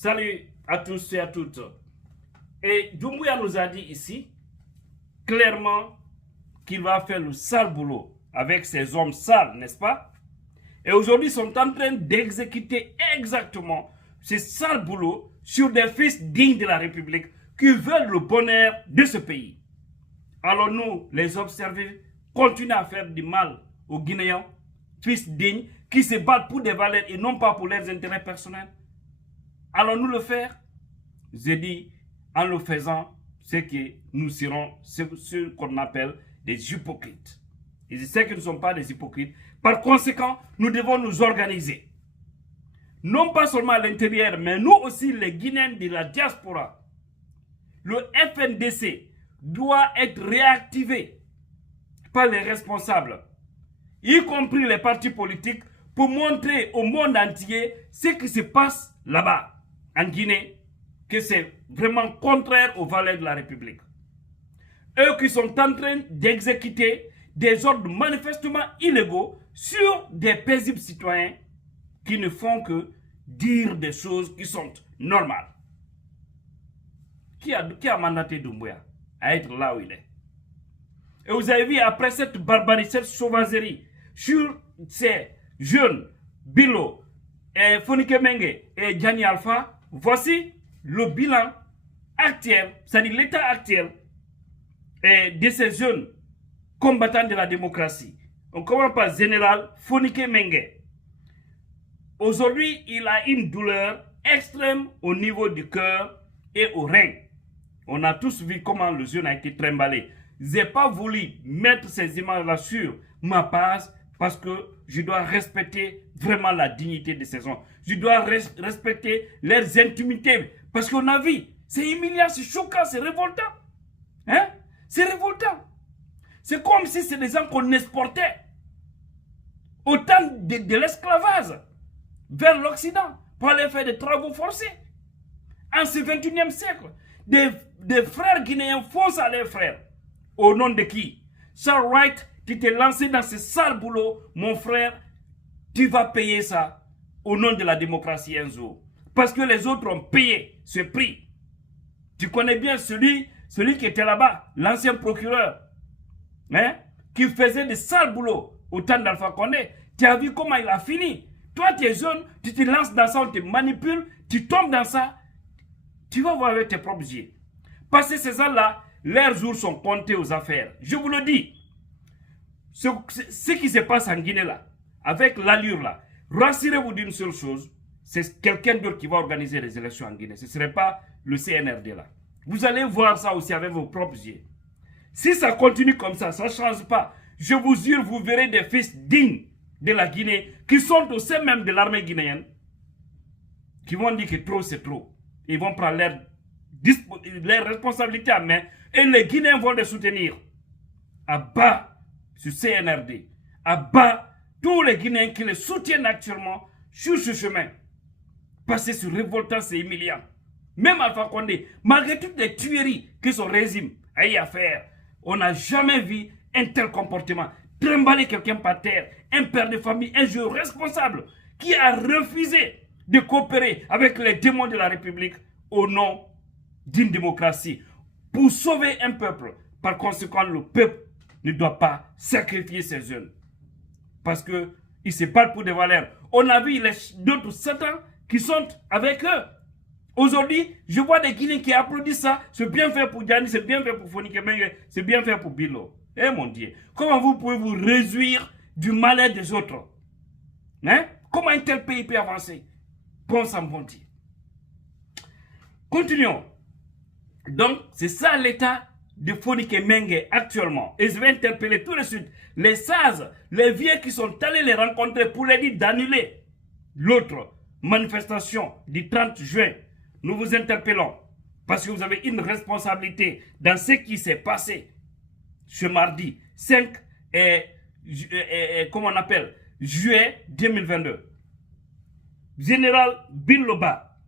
Salut à tous et à toutes. Et Doumbouya nous a dit ici, clairement, qu'il va faire le sale boulot avec ces hommes sales, n'est-ce pas? Et aujourd'hui, ils sont en train d'exécuter exactement ce sale boulot sur des fils dignes de la République qui veulent le bonheur de ce pays. Alors nous, les observer, continuer à faire du mal aux Guinéens, fils dignes, qui se battent pour des valeurs et non pas pour leurs intérêts personnels. Allons-nous le faire? J'ai dit, en le faisant, c'est que nous serons ce qu'on appelle des hypocrites. Et je sais que nous ne sommes pas des hypocrites. Par conséquent, nous devons nous organiser. Non pas seulement à l'intérieur, mais nous aussi, les Guinéens de la diaspora. Le FNDC doit être réactivé par les responsables, y compris les partis politiques, pour montrer au monde entier ce qui se passe là-bas, en Guinée, que c'est vraiment contraire aux valeurs de la République. Eux qui sont en train d'exécuter des ordres manifestement illégaux sur des paisibles citoyens qui ne font que dire des choses qui sont normales. Qui a mandaté Doumbouya à être là où il est? Et vous avez vu, après cette barbarie, cette sauvagerie sur ces jeunes, Bilo, Fonike Mengue et Gianni Alpha, voici le bilan actuel, c'est-à-dire l'état actuel de ces jeunes combattants de la démocratie. On commence par Général Fonike Mengue. Aujourd'hui, il a une douleur extrême au niveau du cœur et au rein. On a tous vu comment le jeune a été trimballé. Je n'ai pas voulu mettre ces images-là sur ma page parce que je dois respecter vraiment la dignité de ces gens. Je dois respecter leurs intimités. Parce qu'on a vu, c'est humiliant, c'est choquant, c'est révoltant. Hein? C'est révoltant. C'est comme si c'est des gens qu'on exportait au temps de l'esclavage vers l'Occident pour aller faire des travaux forcés. En ce 21e siècle, des frères guinéens foncent à leurs frères. Au nom de qui? Charles Wright, tu t'es lancé dans ce sale boulot, mon frère, tu vas payer ça au nom de la démocratie un jour. Parce que les autres ont payé ce prix. Tu connais bien celui qui était là-bas, l'ancien procureur, hein, qui faisait des sales boulots au temps d'Alpha Condé. Tu as vu comment il a fini. Toi, tu es jeune, tu te lances dans ça, on te manipule, tu tombes dans ça. Tu vas voir avec tes propres yeux. Parce que ces gens-là, leurs jours sont comptés aux affaires. Je vous le dis. Ce qui se passe en Guinée là, avec l'allure là, rassurez-vous d'une seule chose, c'est quelqu'un d'autre qui va organiser les élections en Guinée. Ce ne serait pas le CNRD là. Vous allez voir ça aussi avec vos propres yeux. Si ça continue comme ça ne change pas. Je vous jure, vous verrez des fils dignes de la Guinée qui sont au sein même de l'armée guinéenne, qui vont dire que trop c'est trop. Ils vont prendre leurs responsabilités en main et les Guinéens vont les soutenir. À bas sur CNRD, à bas tous les Guinéens qui les soutiennent actuellement sur ce chemin. Parce que c'est révoltant, c'est humiliant. Même Alpha Condé, malgré toutes les tueries que son régime a eu à faire, on n'a jamais vu un tel comportement. Trimballer quelqu'un par terre, un père de famille, un jeune responsable qui a refusé de coopérer avec les démons de la République au nom d'une démocratie pour sauver un peuple. Par conséquent, le peuple ne doit pas sacrifier ses jeunes parce qu'ils se battent pour des valeurs. On a vu d'autres satans qui sont avec eux. Aujourd'hui, je vois des Guinéens qui applaudissent ça. C'est bien fait pour Gianni, c'est bien fait pour Fonike Mengue, c'est bien fait pour Bilo. Eh mon Dieu, comment vous pouvez vous réjouir du malheur des autres? Hein? Comment un tel pays peut avancer? Bon sang, bon Dieu. Continuons. Donc, c'est ça l'état de Fonike Mengue actuellement. Et je vais interpeller tout de suite les sages, les vieux qui sont allés les rencontrer pour les dire d'annuler l'autre manifestation du 30 juin. Nous vous interpellons parce que vous avez une responsabilité dans ce qui s'est passé ce mardi 5 comment on appelle, juillet 2022. Général Biloba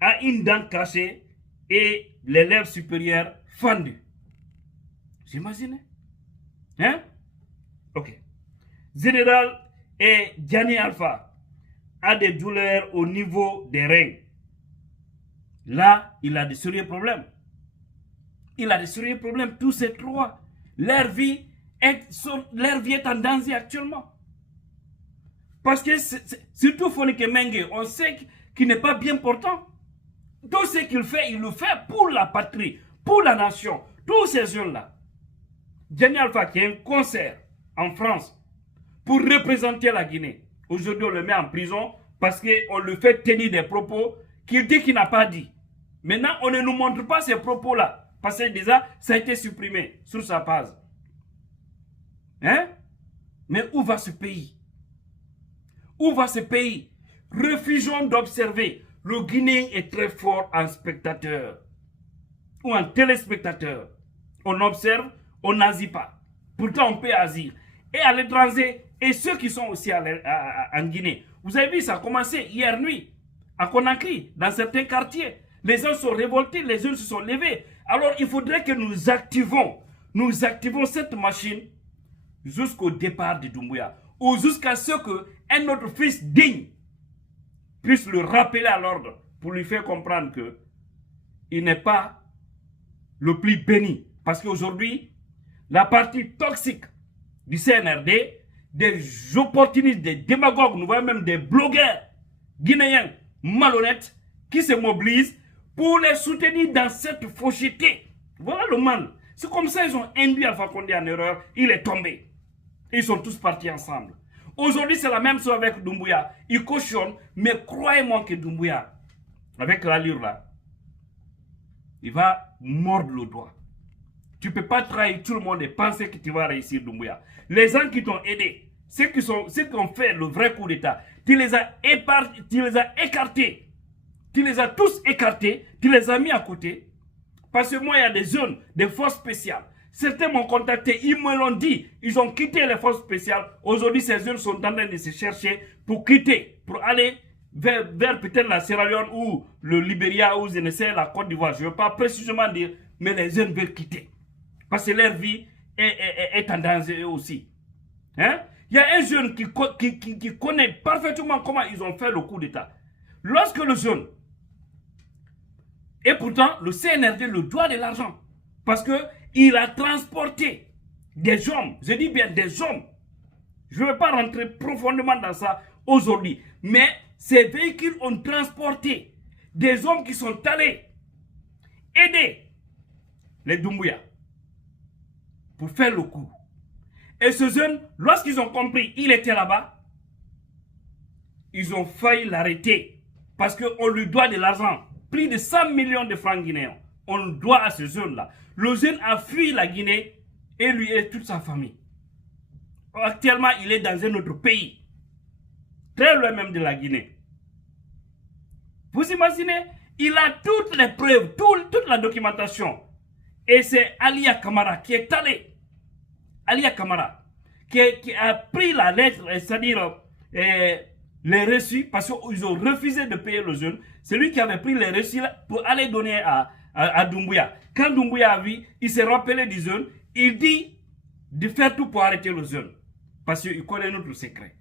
a une dent cachée et les lèvres supérieures fendues. J'imagine. Hein? Ok. Général Gianni Alpha a des douleurs au niveau des reins. là, il a de sérieux problèmes. Il a de sérieux problèmes, tous ces trois. Leur vie est en danger actuellement. Parce que surtout Fonike Mengue, on sait qu'il n'est pas bien portant. Tout ce qu'il fait, il le fait pour la patrie, pour la nation. Tous ces jeunes-là. Diani Alpha qui a un concert en France pour représenter la Guinée. Aujourd'hui, on le met en prison parce qu'on le fait tenir des propos qu'il dit qu'il n'a pas dit. Maintenant, on ne nous montre pas ces propos-là. Parce que déjà, ça a été supprimé sur sa page. Hein? Mais où va ce pays? Où va ce pays? Refusons d'observer. Le Guinéen est très fort en spectateur. Ou en téléspectateur. On observe, on n'agit pas. Pourtant, on peut agir. Et à l'étranger, et ceux qui sont aussi en Guinée. Vous avez vu, ça a commencé hier nuit, à Conakry, dans certains quartiers. Les gens sont révoltés, les gens se sont levés. Alors, il faudrait que nous activons cette machine jusqu'au départ de Doumbouya. Ou jusqu'à ce qu'un autre fils digne puisse le rappeler à l'ordre pour lui faire comprendre que il n'est pas le plus béni. Parce qu'aujourd'hui, la partie toxique du CNRD, des opportunistes, des démagogues, nous voyons même des blogueurs guinéens malhonnêtes qui se mobilisent pour les soutenir dans cette faucheté. Voilà le mal. C'est comme ça qu'ils ont induit Alpha Condé en erreur. Il est tombé. Ils sont tous partis ensemble. Aujourd'hui, c'est la même chose avec Doumbouya. Il cautionne, mais croyez-moi que Doumbouya, avec l'allure là, il va mordre le doigt. Tu ne peux pas trahir tout le monde et penser que tu vas réussir, Doumbouya. Les gens qui t'ont aidé, ceux qui ont fait le vrai coup d'État, tu les as écartés. Tu les as tous écartés, tu les as mis à côté. Parce que moi, il y a des zones, des forces spéciales. Certains m'ont contacté, ils me l'ont dit. Ils ont quitté les forces spéciales. Aujourd'hui, ces jeunes sont en train de se chercher pour quitter, pour aller vers peut-être la Sierra Leone ou le Libéria ou je ne sais, la Côte d'Ivoire. Je ne veux pas précisément dire, mais les jeunes veulent quitter. Parce que leur vie est en danger aussi. Hein? Il y a un jeune qui connaît parfaitement comment ils ont fait le coup d'État. Lorsque le jeune, et pourtant le CNRD le doit de l'argent, parce qu'il a transporté des hommes, je dis bien des hommes, je ne vais pas rentrer profondément dans ça aujourd'hui, mais ces véhicules ont transporté des hommes qui sont allés aider les Doumbouya pour faire le coup. Et ce jeune, lorsqu'ils ont compris qu'il était là-bas, ils ont failli l'arrêter. Parce qu'on lui doit de l'argent. Plus de 100 millions de francs guinéens. On le doit à ce jeune-là. Le jeune a fui la Guinée et lui et toute sa famille. Actuellement, il est dans un autre pays. Très loin même de la Guinée. Vous imaginez? Il a toutes les preuves, toute la documentation. Et c'est Alia Kamara qui est allé. Alia Kamara qui a pris la lettre, c'est-à-dire les reçus, parce qu'ils ont refusé de payer le jeune. C'est lui qui avait pris les reçus pour aller donner à Doumbouya. Quand Doumbouya a vu, il s'est rappelé du jeune. Il dit de faire tout pour arrêter le jeune. Parce qu'il connaît notre secret.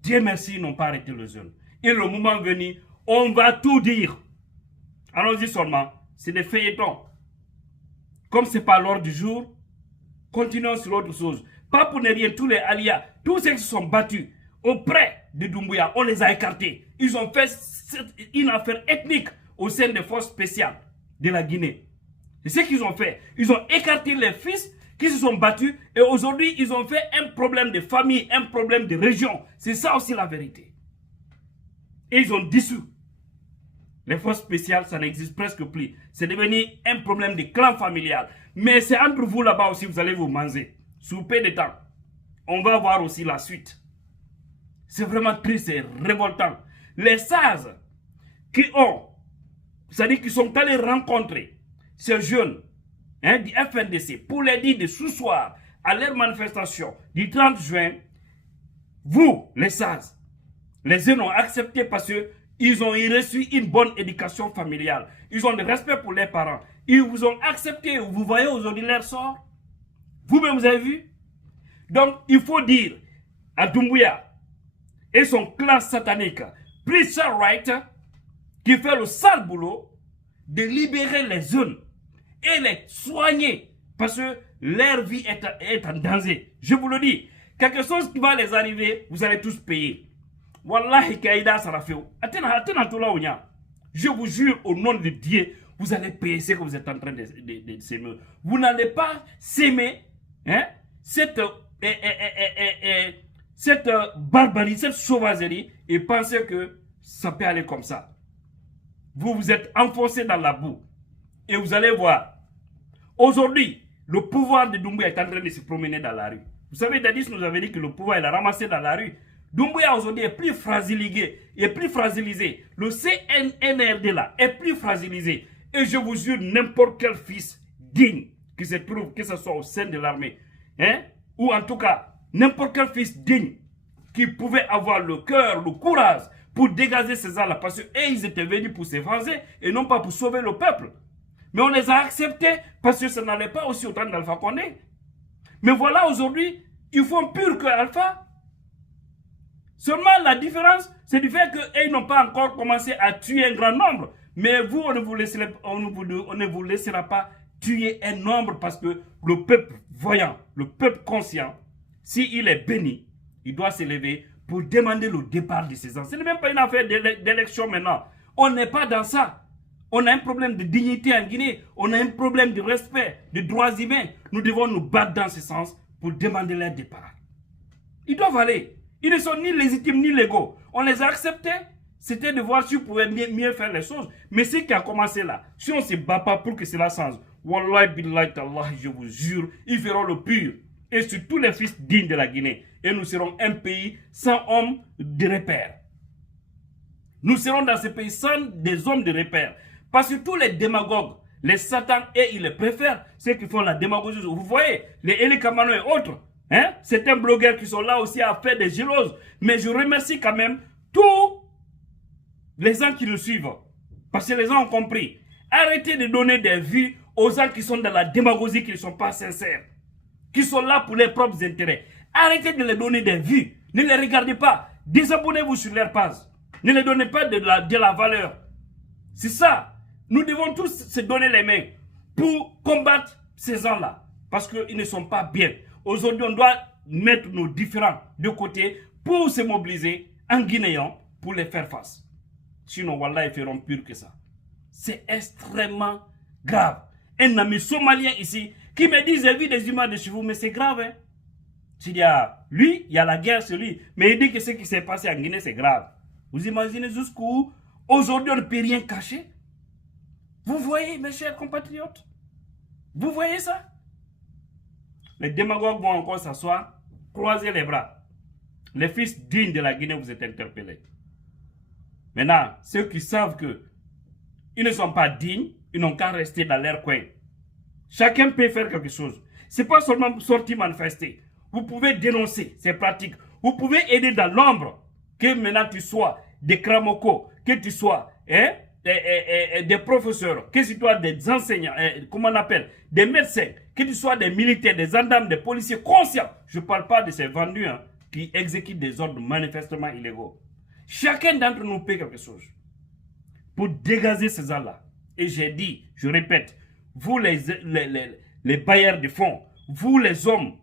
Dieu merci, ils n'ont pas arrêté le jeune. Et le moment venu, on va tout dire. Allons-y seulement. C'est des feuilletons. Comme ce n'est pas l'ordre du jour, continuons sur autre chose. Pas pour ne rien, tous les alias, tous ceux qui se sont battus auprès de Doumbouya, on les a écartés. Ils ont fait une affaire ethnique au sein des forces spéciales de la Guinée. C'est ce qu'ils ont fait. Ils ont écarté les fils qui se sont battus et aujourd'hui, ils ont fait un problème de famille, un problème de région. C'est ça aussi la vérité. Et ils ont dissous. Les forces spéciales, ça n'existe presque plus. C'est devenu un problème de clan familial. Mais c'est entre vous là-bas aussi, vous allez vous manger. Sous peu de temps. On va voir aussi la suite. C'est vraiment triste et révoltant. Les SARS qui ont, c'est-à-dire qui sont allés rencontrer ces jeunes du FNDC pour les dire de sous-soir à leur manifestation du 30 juin, vous, les SARS, les jeunes ont accepté parce qu'ils ont reçu une bonne éducation familiale. Ils ont le respect pour leurs parents. Ils vous ont accepté. Vous voyez aujourd'hui leur sort. Vous-même, vous avez vu. Donc, il faut dire à Doumbouya et son clan satanique, Preacher Right, qui fait le sale boulot de libérer les jeunes et les soigner parce que leur vie est en danger. Je vous le dis, quelque chose qui va les arriver, vous allez tous payer. Wallahi Kaïda Sarafeo. Je vous jure au nom de Dieu, vous allez payer ce que vous êtes en train de s'aimer. Vous n'allez pas s'aimer cette barbarie, cette sauvagerie et penser que ça peut aller comme ça. Vous vous êtes enfoncé dans la boue. Et vous allez voir. Aujourd'hui, le pouvoir de Doumbouya est en train de se promener dans la rue. Vous savez, Dadis nous avait dit que le pouvoir, il a ramassé dans la rue. Doumbouya aujourd'hui est plus fragilisé. Le CNRD là est plus fragilisé. Et je vous jure, n'importe quel fils digne qui se trouve, que ce soit au sein de l'armée, ou en tout cas, n'importe quel fils digne qui pouvait avoir le cœur, le courage pour dégager ces gens-là, parce qu'ils étaient venus pour se venger et non pas pour sauver le peuple. Mais on les a acceptés parce que ça n'allait pas aussi autant d'Alpha Condé. Mais voilà, aujourd'hui, ils font pur que Alpha. Seulement, la différence, c'est du fait qu'ils n'ont pas encore commencé à tuer un grand nombre. Mais vous, on ne vous laissera pas tuer un nombre parce que le peuple voyant, le peuple conscient, s'il est béni, il doit se lever pour demander le départ de ces gens. Ce n'est même pas une affaire d'élection maintenant. On n'est pas dans ça. On a un problème de dignité en Guinée. On a un problème de respect, de droits humains. Nous devons nous battre dans ce sens pour demander leur départ. Ils doivent aller. Ils ne sont ni légitimes ni légaux. On les a acceptés. C'était de voir si on pouvait mieux faire les choses. Mais ce qui a commencé là, si on ne se bat pas pour que cela change, Wallahi billahi tallah, je vous jure, ils feront le pur. Et sur tous les fils dignes de la Guinée. Et nous serons un pays sans hommes de repère. Nous serons dans ce pays sans des hommes de repère. Parce que tous les démagogues, les satans, et ils les préfèrent, ceux qui font la démagogie. Vous voyez, les Eli Kamano et autres, certains blogueurs qui sont là aussi à faire des géloses. Mais je remercie quand même tous les gens qui nous suivent. Parce que les gens ont compris. Arrêtez de donner des vues aux gens qui sont dans la démagogie, qui ne sont pas sincères. Qui sont là pour leurs propres intérêts. Arrêtez de les donner des vues. Ne les regardez pas. Désabonnez-vous sur leur page. Ne les donnez pas de la valeur. C'est ça. Nous devons tous se donner les mains pour combattre ces gens-là. Parce qu'ils ne sont pas bien. Aujourd'hui, on doit mettre nos différends de côté pour se mobiliser en guinéen pour les faire face. Sinon, Wallah, ils feront pire que ça. C'est extrêmement grave. Un ami somalien ici qui me dit, j'ai vu des images de chez vous, mais c'est grave. Hein? Il y a lui, il y a la guerre sur lui. Mais il dit que ce qui s'est passé en Guinée, c'est grave. Vous imaginez jusqu'où aujourd'hui on ne peut rien cacher? Vous voyez, mes chers compatriotes? Vous voyez ça? Les démagogues vont encore s'asseoir, croiser les bras. Les fils dignes de la Guinée, vous êtes interpellés. Maintenant, ceux qui savent que ils ne sont pas dignes, ils n'ont qu'à rester dans leur coin. Chacun peut faire quelque chose. Ce n'est pas seulement sortir manifester. Vous pouvez dénoncer ces pratiques. Vous pouvez aider dans l'ombre. Que maintenant tu sois des Kramoko, que tu sois des professeurs, que tu sois des enseignants, comment on appelle, des médecins, que tu sois des militaires, des gendarmes, des policiers conscients. Je ne parle pas de ces vendus qui exécutent des ordres manifestement illégaux. Chacun d'entre nous fait quelque chose pour dégager ces gens-là. Et j'ai dit, je répète, vous les bailleurs de fonds, vous les hommes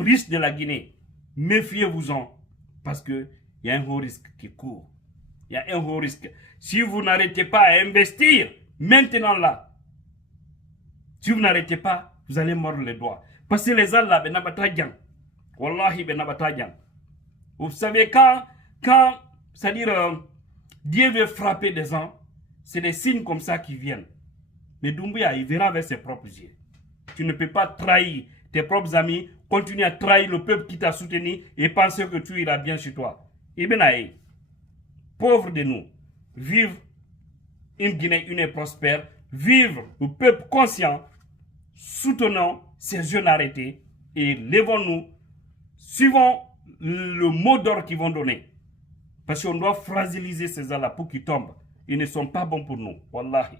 riches de la Guinée, méfiez-vous-en parce qu'il y a un haut risque qui court. Il y a un haut risque. Si vous n'arrêtez pas à investir maintenant là, si vous n'arrêtez pas, vous allez mordre les doigts. Parce que les gens là, wallahi, vous savez, quand c'est-à-dire, Dieu veut frapper des gens, c'est des signes comme ça qui viennent. Mais Doumbouya, il verra avec ses propres yeux. Tu ne peux pas trahir tes propres amis, continuer à trahir le peuple qui t'a soutenu et penser que tu iras bien chez toi. Et bien, pauvres de nous, vivre une Guinée unie et prospère, vivre le peuple conscient, soutenons ces jeunes arrêtés et levons-nous, suivons le mot d'ordre qu'ils vont donner. Parce qu'on doit fragiliser ces gens-là pour qu'ils tombent. Ils ne sont pas bons pour nous. Wallahi.